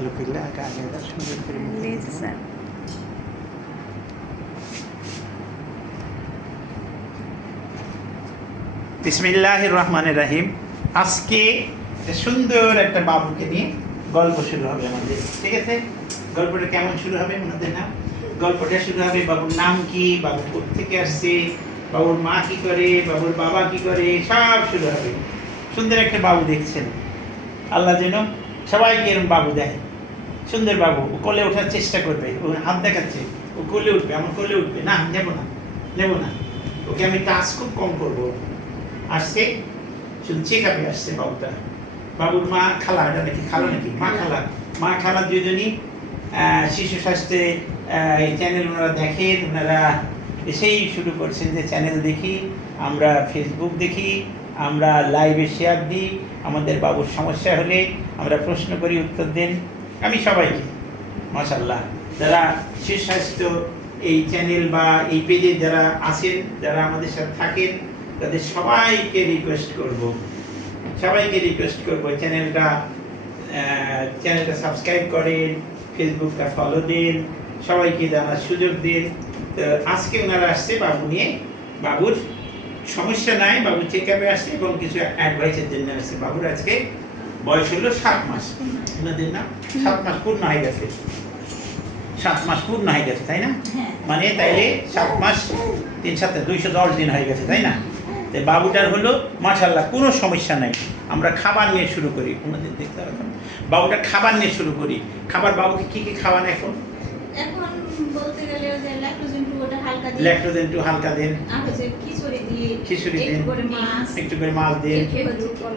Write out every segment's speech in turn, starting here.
ভালো করলে আগে আগে সুন্দর করে স্যার বিসমিল্লাহির রহমানির রহিম। আজকে সুন্দর একটা বাবুকে নিয়ে গল্প শুরু হবে আমাদের, ঠিক আছে? গল্পটা কেমন শুরু হবে ওনাদের নাম? গল্পটা শুরু হবে বাবুর নাম কি, বাবু কোথেকে আসছে, বাবুর মা কি করে, বাবুর বাবা কি করে, সব শুরু হবে। সুন্দর একটা বাবু দেখছেন, আল্লাহ যেন সবাইকে এরকম বাবু দেয়। সুন্দর বাবু, ও কোলে ওঠার চেষ্টা করবে, ও হাত দেখাচ্ছে, ও কোলে উঠবে, আমার কোলে উঠবে না, নেবো না, নেবো না, ওকে আমি টাচ খুব কম করবো। আসছে, শুধু চেক আপে আসছে বাবুটা। বাবুর মা খালা, এটা নাকি খালা নাকি মা খালা দুজনই শিশু স্বাস্থ্যে এই চ্যানেল ওনারা দেখেন, ওনারা এসেই শুরু করছেন যে চ্যানেল দেখি, আমরা ফেসবুক দেখি, আমরা লাইভে শেয়ার দিই, আমাদের বাবুর সমস্যা হলে আমরা প্রশ্ন করি, উত্তর দেন। আমি সবাইকে মাশাআল্লাহ যারা শিশু স্বাস্থ্য এই চ্যানেল বা এই পেজে যারা আছেন, যারা আমাদের সাথে থাকেন, তাদের সবাইকে রিকোয়েস্ট করব চ্যানেলটা সাবস্ক্রাইব করেন, ফেসবুকটা ফলো দিন, সবাইকে জানার সুযোগ দিন। তো আজকে ওনারা আসছে বাবু নিয়ে, বাবুর সমস্যা নাই, বাবু চেক আপে আসছে এবং কিছু অ্যাডভাইসের জন্য আসছে। বাবুর আজকে বয়স হলো 7 মাস, ওনাদের না 7 মাস পূর্ণ হয়ে গেছে, 7 মাস পূর্ণ হয়ে গেছে, তাই না? মানে তাইলে 7 মাস 3 7 210 দিন হয়ে গেছে, তাই না? তো বাবুটার হলো মাশাআল্লাহ কোনো সমস্যা নাই। আমরা খাবার নিয়ে শুরু করি, ওনাদের দেখতে হবে। বাবুটার খাবার নিয়ে শুরু করি। খাবার বাবুকে কি কি খাওয়ান এখন? এখন বলতে গেলে যে ল্যাকটোজেন টু ওটা হালকা দিই, ল্যাকটোজেন টু হালকা দেন, আর হচ্ছে খিচুড়ি দিই, দেন, একটু করে মাছ দেন,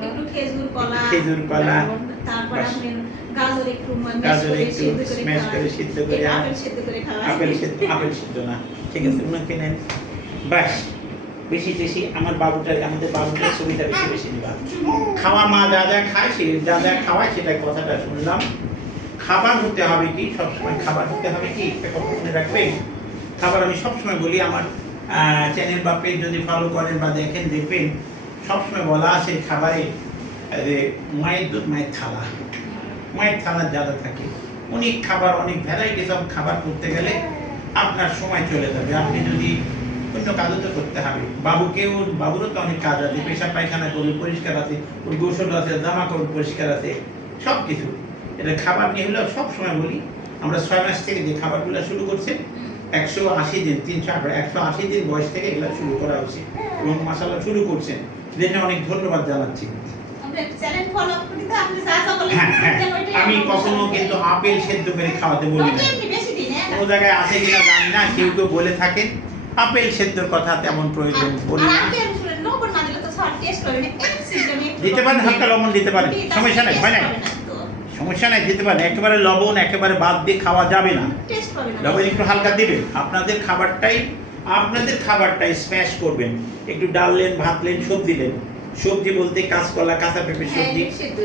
একটু খেজুর কলা, তারপর আপনি গাজর একটু স্ম্যাশ করে সিদ্ধ করে, আপেল সিদ্ধ করে আপেল সিদ্ধ না, ঠিক আছে, ওনাকে নেন। বাস বেশি বেশি আমাদের বাবুটার ছবিটা বেশি বেশি নিবা। খাওয়া মা যা যা খায়, সে যা যা খাওয়ায় সেটাই কথাটা শুনলাম। খাবার হতে হবে কি, সবসময় খাবার হতে হবে কি, একটা কথা মনে রাখবেন। খাবার আমি সবসময় বলি, আমার চ্যানেল বা পেজ যদি ফলো করেন বা দেখেন, দেখবেন সবসময় বলা আছে খাবারে যে মায়ের দুধ মায়ের থালা জ্যাদা থাকে। অনেক খাবার, অনেক ভ্যারাইটিস অফ খাবার করতে গেলে আপনার সময় চলে যাবে। আপনি যদি অন্য কাজও তো করতে হবে, বাবুরও তো অনেক কাজ আছে, পেশাব পায়খানা করবে, পরিষ্কার আছে, ওর গোসল আছে, জামা কাপড় পরিষ্কার আছে, সব কিছু। এটা খাবার নিয়ে হলেও সবসময় বলি, আমরা 6 মাস থেকে যে খাবারগুলো শুরু করছে, 180 দিন 180 দিন বয়স থেকে এগুলো শুরু করা উচিত এবং মাশাআল্লাহ শুরু করছেন, জন্য অনেক ধন্যবাদ জানাচ্ছি। আমি কখনো কিন্তু আপেল সেদ্ধ করে খাওয়াতে বলি না, কোনো জায়গায় আছে কিনা জানি না, কেউ কেউ বলে থাকেন আপেল সেদ্ধর কথা তেমন প্রয়োজন বলি না। দিতে পারেন, হালকা লবণ দিতে পারেন, সমস্যা নাই, হয় না, সমস্যা নাই, দিতে পারেন। একেবারে লবণ একেবারে বাদ দিয়ে খাওয়া যাবে না, লবণ একটু হালকা দিবেন। আপনাদের খাবারটাই স্ম্যাশ করবেন, একটু ডাল লেন, ভাত লেন, সবজি লেন। সবজি বলতে কাঁচকলা, কাঁচা পেঁপে সবজি,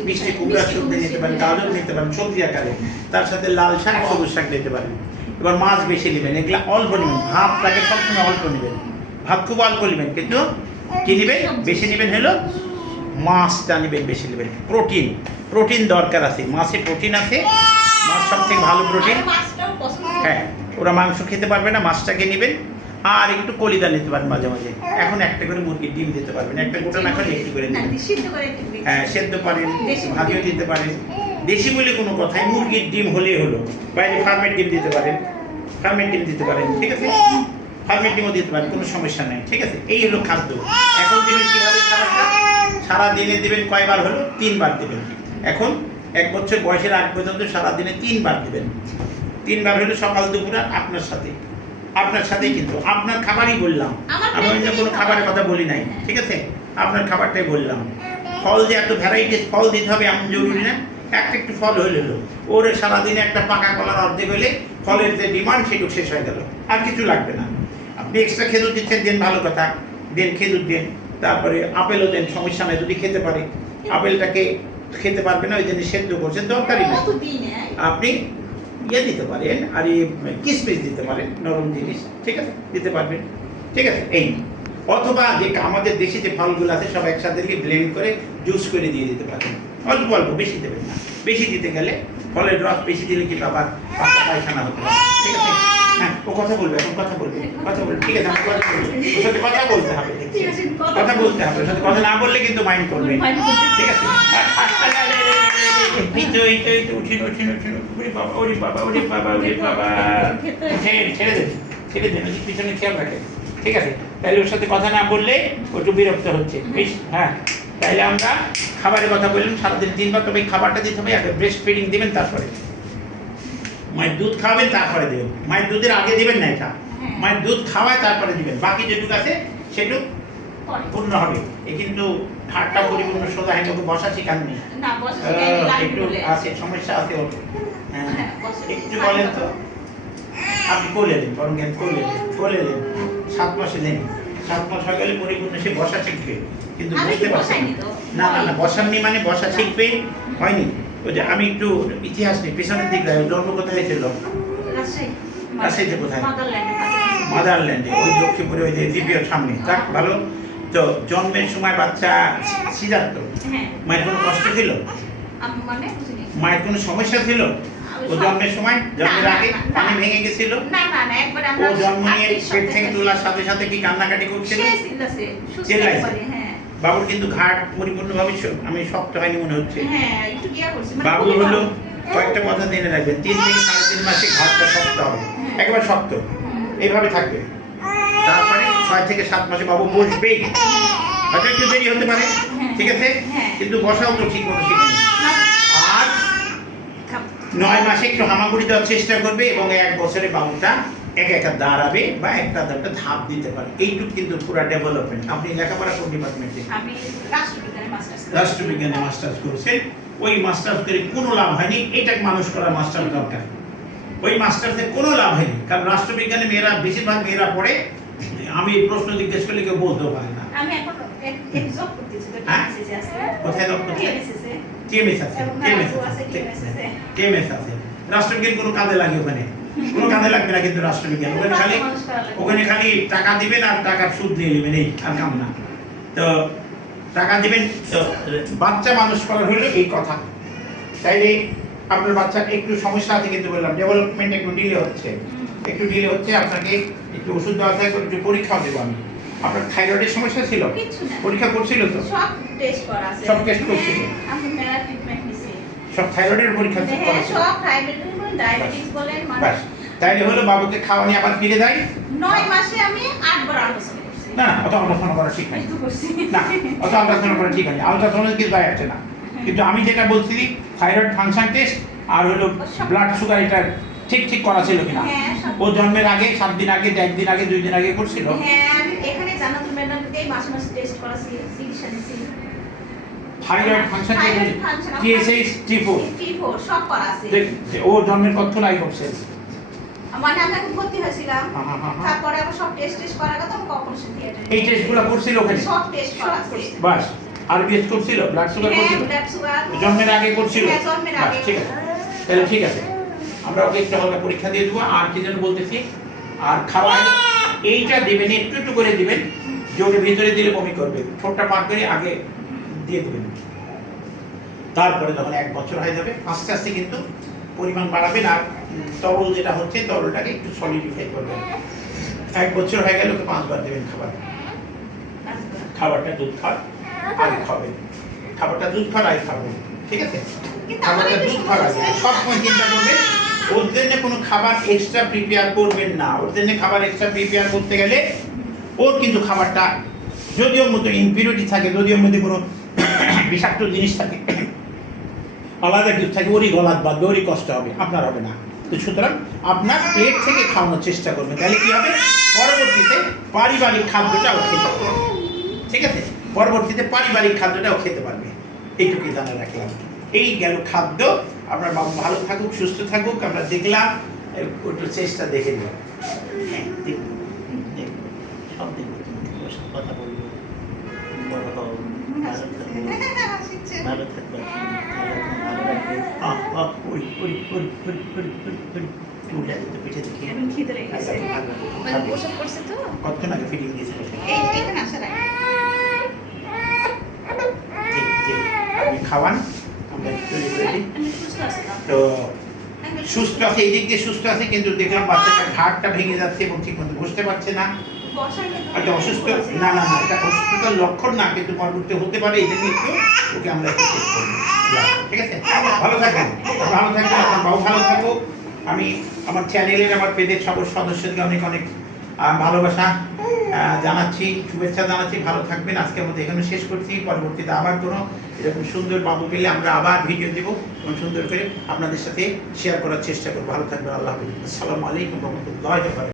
মিষ্টি কুমড়া সবজি নিতে পারেন, গাজর নিতে পারেন সবজি আকারে, তার সাথে লাল শাক, সবুজ শাক নিতে পারেন। এবার মাছ বেশি নেবেন, এগুলা অল্প নেবেন, ভাতটাকে সবসময় অল্প নেবেন, ভাত খুব অল্প নেবেন, কিন্তু কি নেবেন বেশি নেবেন হলো মাছটা নেবেন, বেশি নেবেন। প্রোটিন দরকার আছে, মাছে প্রোটিন আছে, মাছ সব থেকে ভালো প্রোটিন। হ্যাঁ, ওরা মাংস খেতে পারবে না, মাছটাকে নেবেন। আর একটু কলিদা নিতে পারেন মাঝে মাঝে। এখন একটা করে মুরগির ডিম দিতে পারবেন, একটা গোটা না করে একটু করে দিবেন। হ্যাঁ, সেদ্ধ পারেন, ভাজিও দিতে পারেন। দেশি বলে কোনো কথাই, মুরগির ডিম হলেই হলো। বাইরে ফার্মের ডিম দিতে পারেন, ঠিক আছে, ফার্মের ডিমও দিতে পারেন, কোনো সমস্যা নেই, ঠিক আছে। এই হলো খাদ্য। এখন দিবেন কীভাবে খাবারটা, সারাদিনে দেবেন কয়বার হলো? 3 বার দেবেন। এখন 1 বছর বয়সের আগ পর্যন্ত সারাদিনে 3 বার দেবেন। 3 বার হলো সকাল দুপুর আর আপনার সাথেই, কিন্তু আপনার খাবারই বললাম, আমি অন্য কোনো খাবারের কথা বলি নাই, ঠিক আছে, আপনার খাবারটাই বললাম। ফল যে এত ভ্যারাইটিস ফল দিতে হবে এমন জরুরি না, একটু ফল হলো, ওরে সারাদিনে একটা পাকা কলার অর্ধেক হলে ফলের যে ডিমান্ড সেটুকু শেষ হয়ে গেল, আর কিছু লাগবে না। আপনি এক্সট্রা খেজুর দিচ্ছেন, দেন, ভালো কথা, দেন, খেজুর দেন। তারপরে আপেলও দেন, সমস্যা নেই। যদি খেতে পারে, আপেলটাকে খেতে পারবে না, ওই জন্য সেদ্ধ করছেন, দরকারই নেই। আপনি দিতে পারেন, আর কিশমিশ দিতে পারেন, নরম জিনিস, ঠিক আছে, দিতে পারবেন, ঠিক আছে। এই অথবা যে আমাদের দেশে যে ফলগুলো আছে সব একসাথে ব্লেন্ড করে জুস করে দিয়ে দিতে পারেন, অল্প অল্প, বেশি দেবেন না। বেশি দিতে গেলে ফলের রস বেশি দিলে কিন্তু আবার পায়খানা হতে পারে, ঠিক আছে? হ্যাঁ, ও কথা বলবে, এখন কথা বলবে, ঠিক আছে? আমার কথা বলবে, ওর সাথে কথা বলতে হবে, কথা বলতে হবে, ওর সাথে কথা না বললে কিন্তু মাইন্ড করবে, ঠিক আছে? এই তো উঠিন, ওরে বাবা, ওরে বাবা, ওরে বাবা, ওরে বাবা, ছেড়ে দেন, পিছনে খেয়াল রাখেন, ঠিক আছে? তাহলে ওর সাথে কথা না বললে ও একটু বিরক্ত হচ্ছে, বেশ? হ্যাঁ, তাইলে আমরা খাবারের কথা বললাম, সারাদিন 3 বার, তবে খাবারটা দিতে হবে আগে, ব্রেস্ট ফিডিং দিবেন, তারপরে মায়ের দুধ খাওয়াবেন, তারপরে দেবেন। মায়ের দুধের আগে দিবেন না, এটা মায়ের দুধ খাওয়ায় তারপরে দিবেন, বাকি যেটুকু আছে সেটুকু পূর্ণ হবে। এ কিন্তু হাড়টা পরিপূর্ণ সোজা হয়, ওকে বসা শিখাননি, একটু আছে, সমস্যা আছে ওর। হ্যাঁ, একটু বলেন তো, আপনি কোলে দেন, বরং কোলে দেন, 7 মাসে দেন, 7 মাস হয়ে গেলে পরিপূর্ণ সে বসা শিখবে, কিন্তু বুঝতে পারছেন না। না, বসাননি মানে বসা শিখবে হয়নি। ওই যে আমি একটু ইতিহাস নিই, পেছনের দিকে জন্ম কোথায় হয়েছিল? রাজশাহীতে। কোথায়? মাদারল্যান্ডে, ওই লক্ষ্মীপুরে, ওই যে দ্বীপের সামনে। যাক, ভালো। তো জন্মের সময় বাচ্চা সিজার, তো মায়ের কোনো কষ্ট ছিল? মায়ের কোনো সমস্যা ছিল ও জন্মের সময়? জন্মের আগে পানি ভেঙে গেছিল? ও জন্ম নিয়ে পেট থেকে তোলার সাথে সাথে কি কান্নাকাটি করছিল? বাবুর কিন্তু ঘাট পরিপূর্ণভাবে আমি শক্ত হয়নি মনে হচ্ছে। বাবু হলো, কয়েকটা কথা জেনে রাখবেন, 3 থেকে 3.5 মাসে ঘাটটা শক্ত হবে, একেবারে শক্ত, এইভাবে থাকবে। তারপরে 6 থেকে 7 মাসে বাবু বসবেই, হয়তো একটু দেরি হতে পারে, ঠিক আছে? কিন্তু বসাও তো ঠিক মতো শিখেনি। আর 9 মাসে একটু হামাগুড়ি দেওয়ার চেষ্টা করবে, এবং 1 বছরে বাবুটা একা দাঁড়াবে বা একটা ধাপ দিতে পারে। এইটুকু কিন্তু পুরো ডেভেলপমেন্ট। আপনি লেখাপড়া কোন ডিপার্টমেন্টে? আমি রাষ্ট্রবিজ্ঞানে মাস্টার্স করেছেন। ওই মাস্টার্স করে কোনো লাভ হয়নি, এটাকে মানুষ করার মাস্টার দরকার। ওই মাস্টার্সে কোনো লাভ হয়নি, কারণ রাষ্ট্রবিজ্ঞানে মেয়েরা, বেশিরভাগ মেয়েরা পড়ে, আমি প্রশ্ন জিজ্ঞেস করলে কেউ বলতেও পারে না। আমি এখন জব করতেছি, তো টিএমএসএস আছে। কোথায় জব করতেছেন? টিএমএস আছে, টিএমএস আছে। রাষ্ট্রবিজ্ঞান কোনো কাজে লাগে? ওখানে কোনো কাজে লাগবে না, কিন্তু রাষ্ট্রবিজ্ঞান ওখানে খালি টাকা দিবেন আর টাকার সুদ নিয়ে নেবেন, এই আর কাম না। তো টাকা দিবেন, তো বাচ্চা মানুষ করার হলো এই কথা। তাইলে আপনার বাচ্চার একটু সমস্যা আছে, কিন্তু বললাম ডেভেলপমেন্ট একটু ডিলে হচ্ছে, আপনাকে একটু ওষুধ দেওয়া থাকে, একটু পরীক্ষাও দেবো আমি। আপনার থাইরয়েডের সমস্যা ছিল? পরীক্ষা করছিল তো? সব টেস্ট করা আছে, সব টেস্ট করছিল, আমি মেলা ট্রিটমেন্ট নিছি, সব থাইরয়েডের পরীক্ষা করেছে, সব থাইরয়েড বলেন, ডায়াবেটিস বলেন, বাস। তাইলে হলো বাবুকে খাওয়া নিয়ে আবার ফিরে যাই। 9 মাসে আমি 8 বার আল্ট্রাসাউন্ড করছি। না, অত আল্ট্রাসাউন্ড করা ঠিক নাই, না, অত আল্ট্রাসাউন্ড করা ঠিক নাই, আল্ট্রাসাউন্ডে কিছু যায় আসছে না। কিন্তু আমি যেটা বলছি, থাইরয়েড ফাংশন টেস্ট আর হলো ব্লাড সুগার, এটা ঠিক করা ছিল কিনা? ও জন্মের আগে 7 দিন আগে, 1 দিন আগে, 2 দিন আগে করছিল? হ্যাঁ, আমি এখানে জানাতুল ম্যাডামকেই মাসে টেস্ট করাছি, চিকিৎসা নিছি। থাইরয়েড ফাংশন TSH T4 সব করা আছে। ও জন্মের কত লাই করছে? মানে আমি এখন ভর্তি হয়েছিলাম, তারপরে আবার সব টেস্ট করার কথা, আমি অপারেশন থিয়েটারে এই টেস্টগুলো করছিল ওখানে? সব টেস্ট করা আছে, বাস। আর বিএস করছিল, ব্লাড সুগার করছিল? ব্লাড সুগার জন্মের আগে করছিল? হ্যাঁ, জন্মের আগে। ঠিক আছে, তাহলে ঠিক আছে, আমরা ওকে একটু হালকা পরীক্ষা দিয়ে দেবো। আর কি যেন বলতেছি, আর খাবার এইটা দিবেন, একটু করে দিবেন, যোগের ভিতরে দিলে বমি করবে, ঠোঁটটা পার করে আগে দিয়ে দেবেন। তারপরে যখন 1 বছর হয়ে যাবে, আস্তে আস্তে কিন্তু পরিমাণ বাড়াবেন, আর তরল যেটা হচ্ছে তরলটাকে একটু সলিডিফাই করবেন। 1 বছর হয়ে গেলে ওকে 5 বার দেবেন খাবার। খাবারটা দুধ খাওয়ার আগে খাবেন, খাবারটা দুধ খাওয়ার আগে খাবেন, ঠিক আছে? খাবারটা দুধ খাওয়ার আগে সবসময় চিন্তা করবেন, ওর জন্য কোনো খাবার এক্সট্রা প্রিপেয়ার করবেন না। ওর জন্য খাবার এক্সট্রা প্রিপেয়ার করতে গেলে ওর কিন্তু খাবারটা, যদি ওর মধ্যে ইম্পিউরিটি থাকে, যদি ওর মধ্যে কোনো বিষাক্ত জিনিস থাকে, আলাদা কিছু থাকে, ওরই গলাত বাঁধবে, ওরই কষ্ট হবে, আপনার হবে না। তো সুতরাং আপনার প্লেট থেকে খাওয়ানোর চেষ্টা করবেন, তাহলে কি হবে, পরবর্তীতে পারিবারিক খাদ্যটাও খেতে পারবে, ঠিক আছে? পরবর্তীতে পারিবারিক খাদ্যটাও খেতে পারবে, এইটুকুই জানা রাখলাম। এই গেল খাদ্য। আপনার বাবু ভালো থাকুক, সুস্থ থাকুক, আমরা দেখলাম, একটু চেষ্টা দেখে নিলাম। হ্যাঁ, সব দেখবো, কথা বলবো, বড় হও, ভালো থাকবে, কতক্ষণ আগে ফিটিং দিয়েছে? আপনি খাওয়ান, তৈরি করে দিই। আমি সুস্থ আছি না। তো সুস্থ আছে, এই দিক দিয়ে সুস্থ আছে, কিন্তু দেখলাম বাচ্চাটা ঘাড়টা ভেঙে যাচ্ছে এবং ঠিক মতো বসতে পারছে না। এটা অসুস্থ না, না না, এটা অসুস্থতার লক্ষণ না, কিন্তু পরবর্তী হতে পারে, এই জন্য একটু ওকে আমরা একটু চেক করবো। ঠিক আছে, ভালো থাকবেন, ভালো থাকবেন, আপনার বাবু ভালো থাকুক। আমি আমার চ্যানেলের, আমার পেজের সব সদস্যদেরকে অনেক অনেক ভালোবাসা জানাচ্ছি, শুভেচ্ছা জানাচ্ছি। ভালো থাকবেন। আজকের মধ্যে এখানে শেষ করছি। পরবর্তীতে আবার কোনো এরকম সুন্দর বাবু পেলে আমরা আবার ভিডিও দেবো এবং সুন্দর করে আপনাদের সাথে শেয়ার করার চেষ্টা করবো। ভালো থাকবেন। আল্লাহ হাফেজ। আসসালামু আলাইকুম ওয়া রাহমাতুল্লাহি ওয়া বারাকাতুহু।